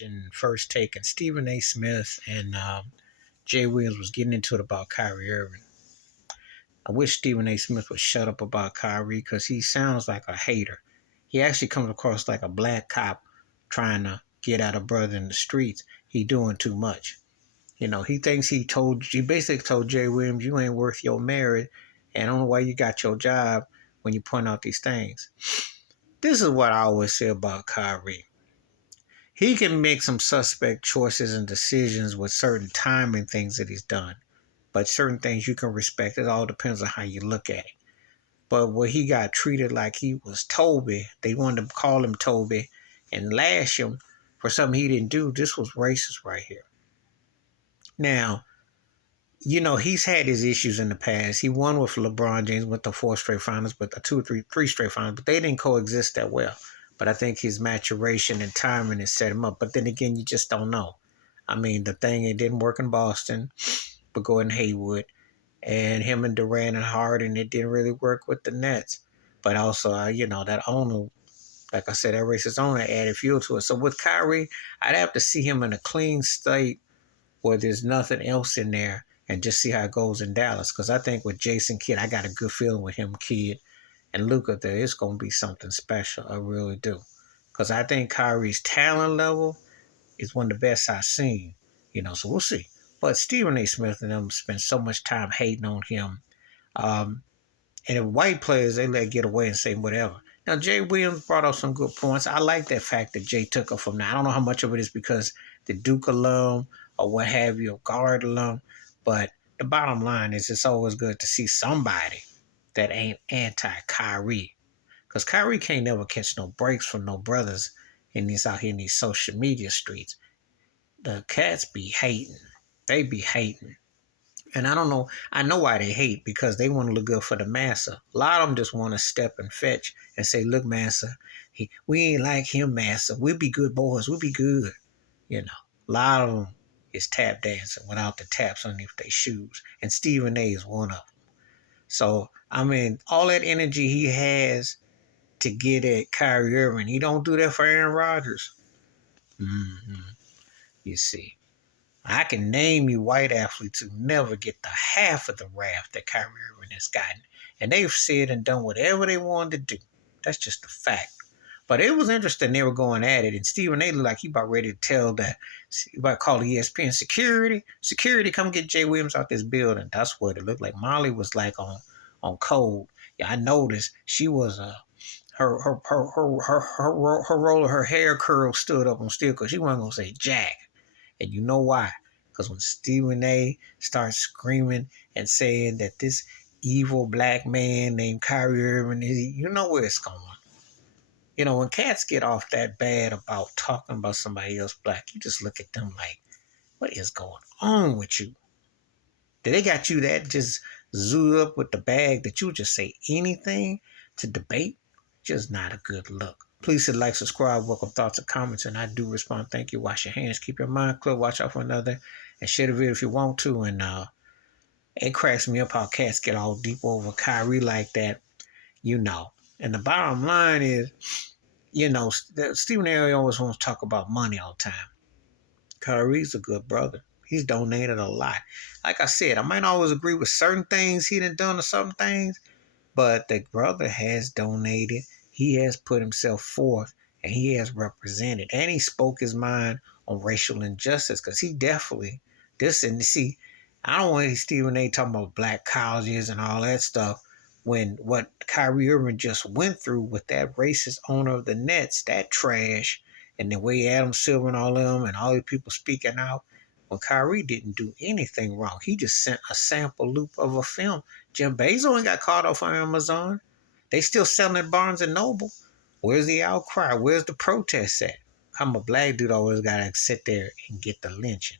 in First Take, and Stephen A. Smith and Jay Williams was getting into it about Kyrie Irving. I wish Stephen A. Smith would shut up about Kyrie because he sounds like a hater. He actually comes across like a black cop trying to get at a brother in the streets. He doing too much. He thinks he basically told Jay Williams, you ain't worth your merit, and I don't know why you got your job when you point out these things. This is what I always say about Kyrie. He can make some suspect choices and decisions with certain time and things that he's done. But certain things you can respect. It all depends on how you look at it. But where he got treated like he was Toby, they wanted to call him Toby and lash him for something he didn't do. This was racist right here. Now, he's had his issues in the past. He won with LeBron James with the 4 straight finals, but the three straight finals, but they didn't coexist that well. But I think his maturation and timing has set him up. But then again, you just don't know. I mean, the thing, it didn't work in Boston, but go in Haywood. And him and Durant and Harden, it didn't really work with the Nets. But also, that owner, like I said, that racist owner added fuel to it. So with Kyrie, I'd have to see him in a clean state where there's nothing else in there and just see how it goes in Dallas. Because I think with Jason Kidd, I got a good feeling with him, Kidd, and Luka there, it's going to be something special. I really do. Because I think Kyrie's talent level is one of the best I've seen. So we'll see. But Stephen A. Smith and them spend so much time hating on him. And if white players, they let get away and say whatever. Now, Jay Williams brought up some good points. I like that fact that Jay took it from now. I don't know how much of it is because the Duke alum or what have you, guard alum. But the bottom line is it's always good to see somebody that ain't anti-Kyrie. Because Kyrie can't never catch no breaks from no brothers out here in these social media streets. The cats be hating. They be hating. And I don't know. I know why they hate, because they want to look good for the massa. A lot of them just want to step and fetch and say, look, massa, we ain't like him, massa. We'll be good boys. We'll be good. A lot of them is tap dancing without the taps underneath their shoes. And Stephen A. is one of them. So, I mean, all that energy he has to get at Kyrie Irving, he don't do that for Aaron Rodgers. You see. I can name you white athletes who never get the half of the wrath that Kyrie Irving has gotten. And they've said and done whatever they wanted to do. That's just a fact. But it was interesting they were going at it. And Stephen A. looked like he about ready to tell he about to call the ESPN, security, come get Jay Williams out this building. That's what it looked like. Molly was like on cold. Yeah, I noticed she was her roll of her hair curl stood up on still because she wasn't gonna say jack. And you know why? Because when Stephen A. starts screaming and saying that this evil black man named Kyrie Irving, you know where it's going. When cats get off that bad about talking about somebody else black, you just look at them like, what is going on with you? They got you that just zooed up with the bag that you just say anything to debate? Just not a good look. Please hit like, subscribe, welcome thoughts and comments, and I do respond. Thank you. Wash your hands. Keep your mind clear. Watch out for another. And share the video if you want to. And it cracks me up how cats get all deep over Kyrie like that. And the bottom line is, Stephen A. always wants to talk about money all the time. Kyrie's a good brother. He's donated a lot. Like I said, I might not always agree with certain things he done to some things, but the brother has donated. He has put himself forth, and he has represented. And he spoke his mind on racial injustice, because he definitely, I don't want Stephen A. talking about black colleges and all that stuff when what Kyrie Irving just went through with that racist owner of the Nets, that trash, and the way Adam Silver and all them and all these people speaking out, when Kyrie didn't do anything wrong. He just sent a sample loop of a film. Jim Bezos ain't got caught off on Amazon. They still selling at Barnes and Noble. Where's the outcry? Where's the protest at? I'm a black dude always got to sit there and get the lynching.